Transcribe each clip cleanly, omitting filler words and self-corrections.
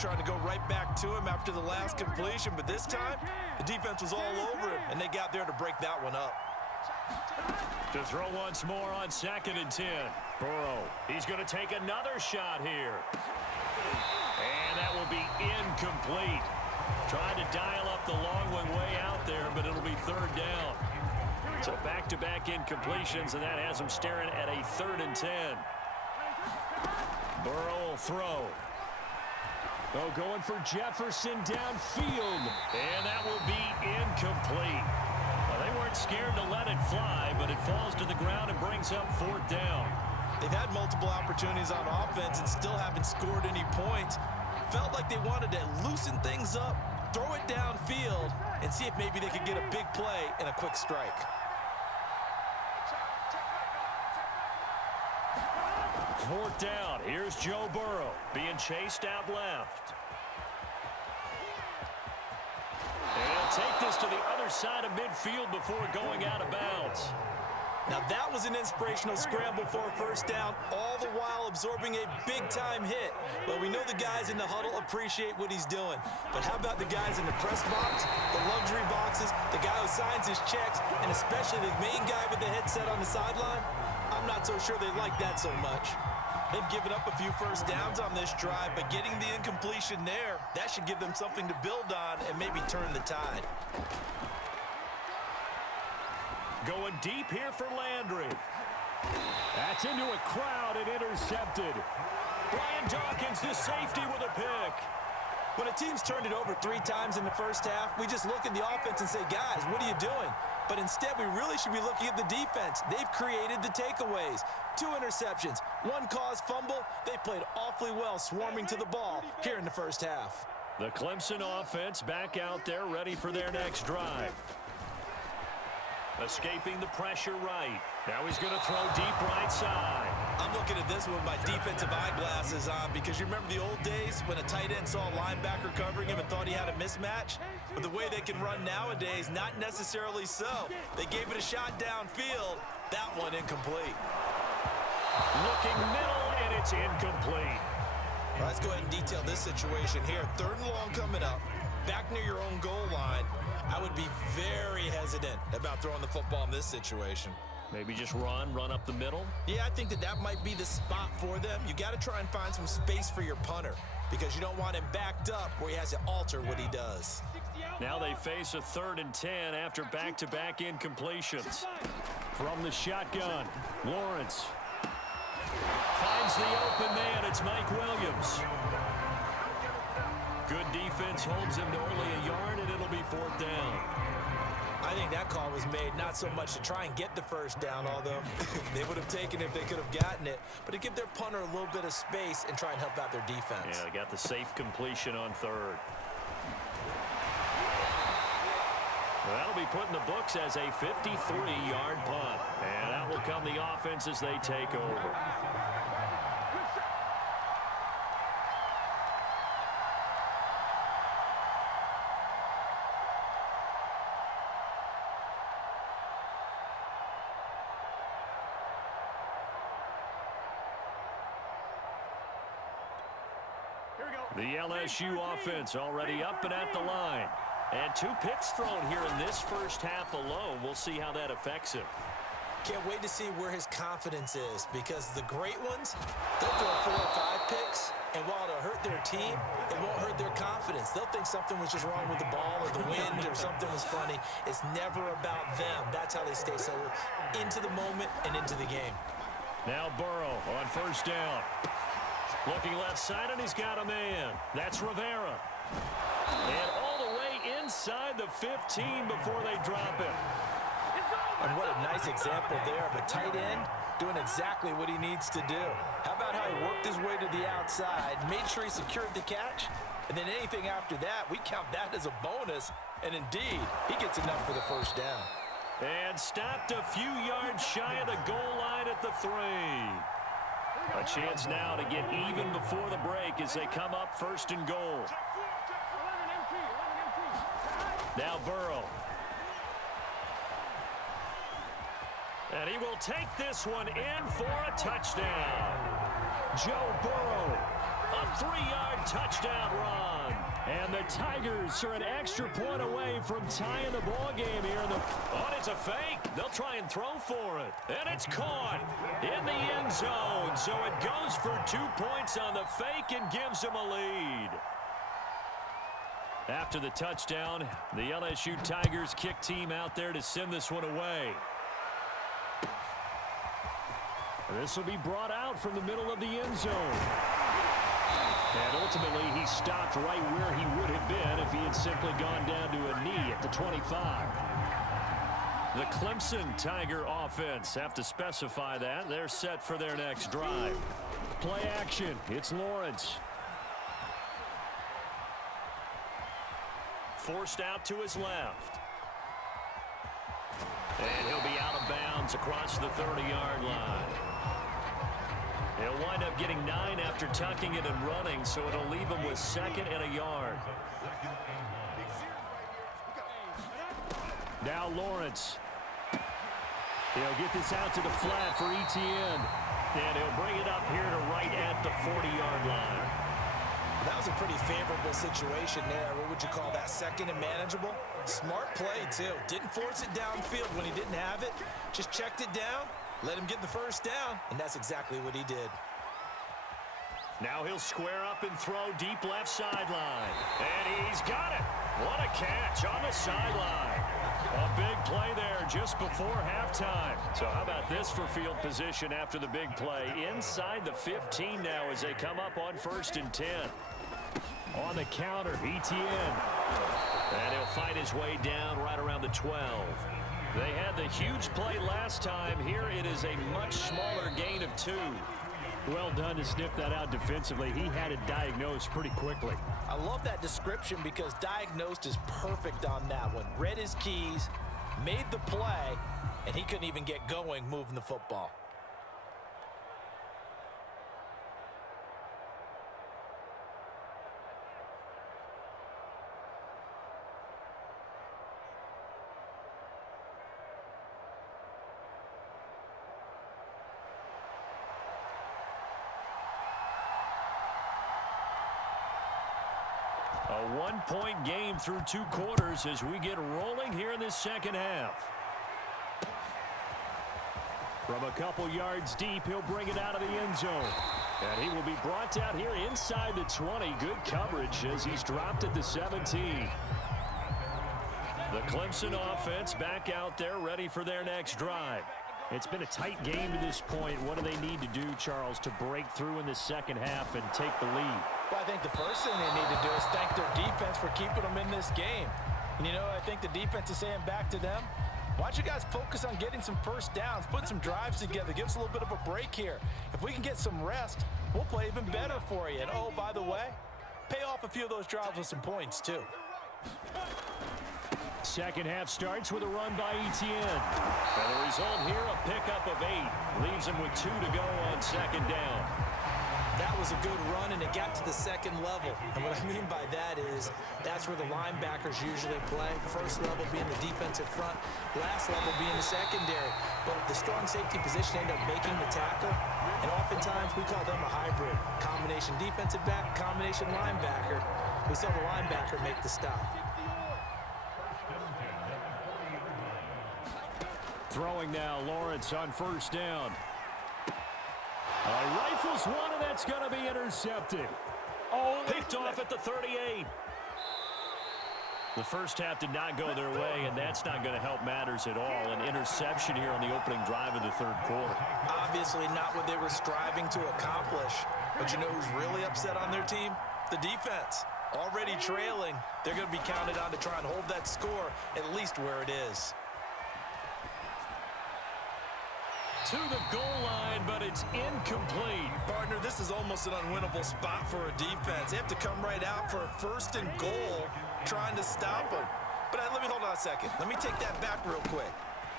Trying to go right back to him after the last completion, but this time, the defense was all over him, and they got there to break that one up. To throw once more on 2nd and 10. Burrow, he's going to take another shot here. And that will be incomplete. Trying to dial up the long one way out there, but it'll be 3rd down. So back-to-back incompletions, and that has him staring at a 3rd and 10. Burrow will throw. Oh, going for Jefferson downfield. And that will be incomplete. Well, they weren't scared to let it fly, but it falls to the ground and brings up 4th down. They've had multiple opportunities on offense and still haven't scored any points. Felt like they wanted to loosen things up, throw it downfield, and see if maybe they could get a big play and a quick strike. Fourth down. Here's Joe Burrow being chased out left. And he'll take this to the other side of midfield before going out of bounds. Now that was an inspirational scramble for a 1st down, all the while absorbing a big-time hit. Well, we know the guys in the huddle appreciate what he's doing. But how about the guys in the press box, the luxury boxes, the guy who signs his checks, and especially the main guy with the headset on the sideline? I'm not so sure they like that so much. They've given up a few 1st downs on this drive, but getting the incompletion there, that should give them something to build on and maybe turn the tide. Going deep here for Landry. That's into a crowd and intercepted. Brian Dawkins, the safety, with a pick. When a team's turned it over 3 times in the 1st half, we just look at the offense and say, guys, what are you doing? But instead, we really should be looking at the defense. They've created the takeaways. 2 interceptions, 1 caused fumble. They played awfully well swarming to the ball here in the 1st half. The Clemson offense back out there ready for their next drive. Escaping the pressure right. Now he's going to throw deep right side. I'm looking at this with my defensive eyeglasses on because you remember the old days when a tight end saw a linebacker covering him and thought he had a mismatch? But the way they can run nowadays, not necessarily so. They gave it a shot downfield. That one incomplete. Looking middle, and it's incomplete. Well, let's go ahead and detail this situation here. 3rd and long coming up. Back near your own goal line. I would be very hesitant about throwing the football in this situation. Maybe just run up the middle? Yeah, I think that might be the spot for them. You got to try and find some space for your punter because you don't want him backed up where he has to alter what he does. Now they face a 3rd and 10 after back-to-back incompletions. From the shotgun, Lawrence finds the open man. It's Mike Williams. Good defense holds him to only a yard, and it'll be 4th down. I think that call was made not so much to try and get the 1st down, although they would have taken it if they could have gotten it, but to give their punter a little bit of space and try and help out their defense. Yeah, they got the safe completion on 3rd. Well, that'll be put in the books as a 53-yard punt, and that will come the offense as they take over. The LSU offense already up and at the line. And 2 picks thrown here in this 1st half alone. We'll see how that affects him. Can't wait to see where his confidence is because the great ones, they'll throw 4 or 5 picks, and while it'll hurt their team, it won't hurt their confidence. They'll think something was just wrong with the ball or the wind or something was funny. It's never about them. That's how they stay so into the moment and into the game. Now Burrow on 1st down. Looking left side, and he's got a man. That's Rivera. And all the way inside the 15 before they drop him. And what a nice example there of a tight end doing exactly what he needs to do. How about how he worked his way to the outside, made sure he secured the catch, and then anything after that, we count that as a bonus. And indeed, he gets enough for the 1st down. And stopped a few yards shy of the goal line at the 3. A chance now to get even before the break as they come up 1st and goal. Now Burrow. And he will take this one in for a touchdown. Joe Burrow A 3-yard touchdown run. And the Tigers are an extra point away from tying the ball game here. Oh, it's a fake. They'll try and throw for it. And it's caught in the end zone. So it goes for 2 points on the fake and gives them a lead. After the touchdown, the LSU Tigers kick team out there to send this one away. This will be brought out from the middle of the end zone. And ultimately, he stopped right where he would have been if he had simply gone down to a knee at the 25. The Clemson Tiger offense have to specify that. They're set for their next drive. Play action. It's Lawrence. Forced out to his left. And he'll be out of bounds across the 30-yard line. He'll wind up getting 9 after tucking it and running, so it'll leave him with 2nd and a yard. Now Lawrence. He'll get this out to the flat for Etienne. And he'll bring it up here to right at the 40-yard line. That was a pretty favorable situation there. What would you call that? 2nd and manageable? Smart play, too. Didn't force it downfield when he didn't have it. Just checked it down. Let him get the first down, and that's exactly what he did. Now he'll square up and throw deep left sideline. And he's got it. What a catch on the sideline. A big play there just before halftime. So how about this for field position after the big play? Inside the 15 now as they come up on 1st and 10. On the counter, Etienne. And he'll fight his way down right around the 12. They had the huge play last time. Here it is a much smaller gain of 2. Well done to sniff that out defensively. He had it diagnosed pretty quickly. I love that description because diagnosed is perfect on that one. Read his keys, made the play, and he couldn't even get going moving the football. A 1-point game through 2 quarters as we get rolling here in this second half. From a couple yards deep, he'll bring it out of the end zone. And he will be brought down here inside the 20. Good coverage as he's dropped at the 17. The Clemson offense back out there ready for their next drive. It's been a tight game to this point. What do they need to do, Charles, to break through in the second half and take the lead? Well, I think the first thing they need to do is thank their defense for keeping them in this game. And, you know, I think the defense is saying back to them, why don't you guys focus on getting some first downs, put some drives together, give us a little bit of a break here. If we can get some rest, we'll play even better for you. And, oh, by the way, pay off a few of those drives with some points, too. Second half starts with a run by Etienne. And the result here, a pickup of 8. Leaves him with 2 to go on 2nd down. That was a good run, and it got to the 2nd level. And what I mean by that is that's where the linebackers usually play. First level being the defensive front, last level being the secondary. But the strong safety position ended up making the tackle, and oftentimes we call them a hybrid. Combination defensive back, combination linebacker. We saw the linebacker make the stop. Throwing now, Lawrence on 1st down. Rifles one, and that's going to be intercepted. Picked off at the 38. The first half did not go their way, and that's not going to help matters at all. An interception here on the opening drive of the 3rd quarter. Obviously not what they were striving to accomplish. But you know who's really upset on their team? The defense. Already trailing. They're going to be counted on to try and hold that score at least where it is. To the goal line, but it's incomplete. Partner, this is almost an unwinnable spot for a defense. They have to come right out for a 1st and goal, trying to stop them. But let me hold on a second. Let me take that back real quick.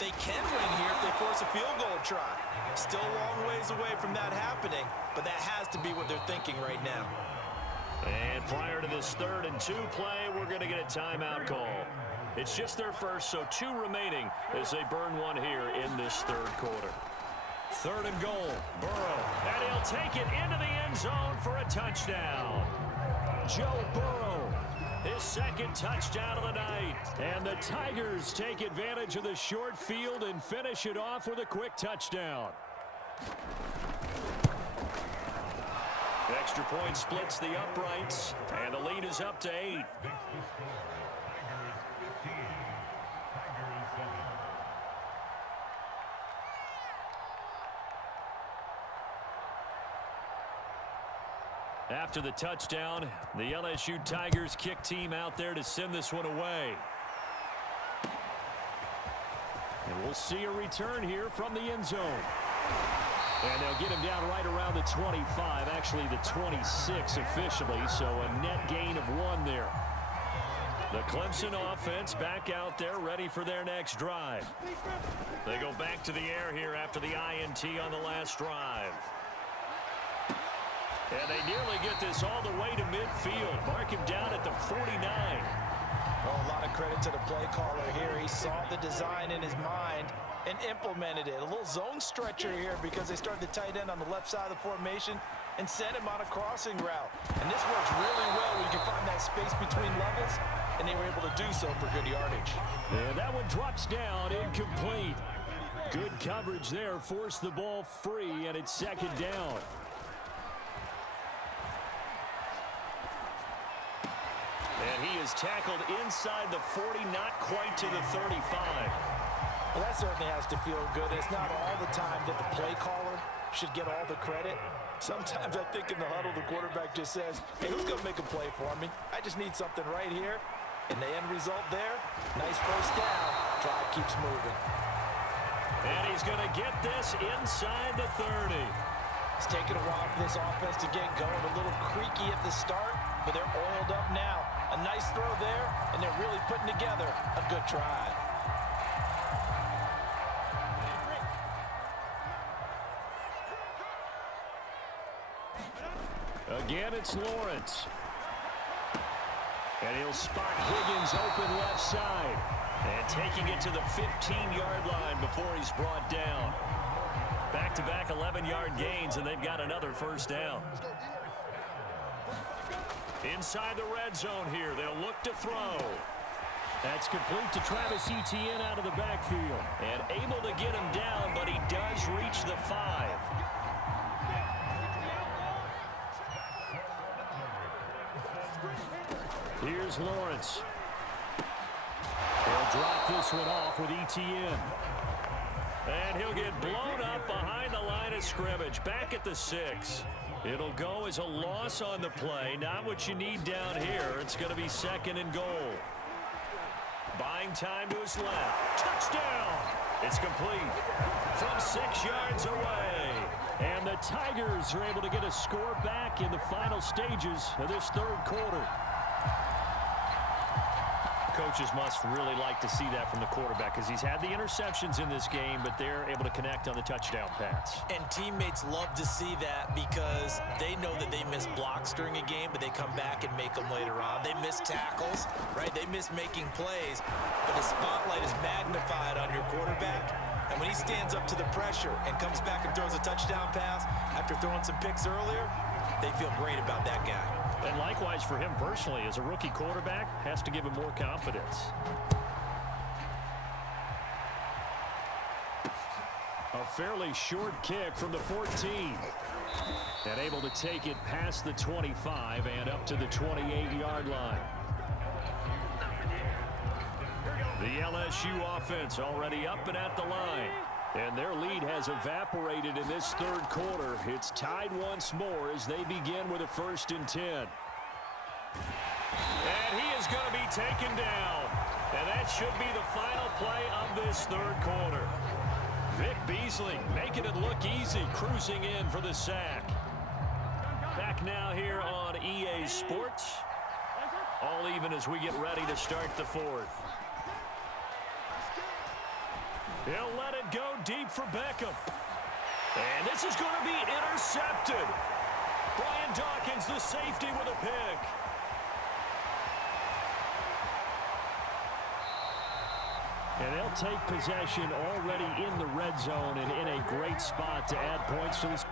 They can win here if they force a field goal try. Still a long ways away from that happening, but that has to be what they're thinking right now. And prior to this 3rd and 2 play, we're going to get a timeout call. It's just their first, so 2 remaining as they burn one here in this 3rd quarter. 3rd and goal, Burrow, and he'll take it into the end end zone for a touchdown. Joe Burrow, his second touchdown of the night. And the Tigers take advantage of the short field and finish it off with a quick touchdown. The extra point splits the uprights, and the lead is up to 8. After the touchdown, the LSU Tigers kick team out there to send this one away. And we'll see a return here from the end zone. And they'll get him down right around the 25, actually the 26 officially, so a net gain of 1 there. The Clemson offense back out there ready for their next drive. They go back to the air here after the INT on the last drive. And they nearly get this all the way to midfield. Mark him down at the 49. Well, a lot of credit to the play caller here. He saw the design in his mind and implemented it. A little zone stretcher here because they started the tight end on the left side of the formation and sent him on a crossing route. And this works really well when you can find that space between levels, and they were able to do so for good yardage. And that one drops down, incomplete. Good coverage there, forced the ball free, and it's second down. And he is tackled inside the 40, not quite to the 35. Well, that certainly has to feel good. It's not all the time that the play caller should get all the credit. Sometimes I think in the huddle, the quarterback just says, hey, who's going to make a play for me? I just need something right here. And the end result there, nice first down. Drive keeps moving. And he's going to get this inside the 30. It's taken a while for this offense to get going. A little creaky at the start, but they're oiled up now. A nice throw there, and they're really putting together a good drive. Again, it's Lawrence. And he'll spot Higgins open left side. And taking it to the 15-yard line before he's brought down. Back-to-back 11-yard gains, and they've got another first down. Inside the red zone here, they'll look to throw. That's complete to Travis Etienne out of the backfield. And able to get him down, but he does reach the 5. Here's Lawrence. He'll drop this one off with Etienne. And he'll get blown up behind the line of scrimmage, back at the 6. It'll go as a loss on the play. Not what you need down here. It's going to be second and goal. Buying time to his left. Touchdown! It's complete from 6 yards away. And the Tigers are able to get a score back in the final stages of this third quarter. Coaches must really like to see that from the quarterback because he's had the interceptions in this game, but they're able to connect on the touchdown pass. And teammates love to see that because they know that they miss blocks during a game, but they come back and make them later on. They miss tackles, right? They miss making plays, but the spotlight is magnified on your quarterback. And when he stands up to the pressure and comes back and throws a touchdown pass after throwing some picks earlier, they feel great about that guy. And likewise for him personally, as a rookie quarterback, has to give him more confidence. A fairly short kick from the 14. And able to take it past the 25 and up to the 28-yard line. The LSU offense already up and at the line. And their lead has evaporated in this third quarter. It's tied once more as they begin with a 1st and 10. And he is going to be taken down. And that should be the final play of this third quarter. Vic Beasley making it look easy, cruising in for the sack. Back now here on EA Sports. All even as we get ready to start the 4th. He'll let it go deep for Beckham. And this is going to be intercepted. Brian Dawkins, the safety, with a pick. And they'll take possession already in the red zone and in a great spot to add points to this.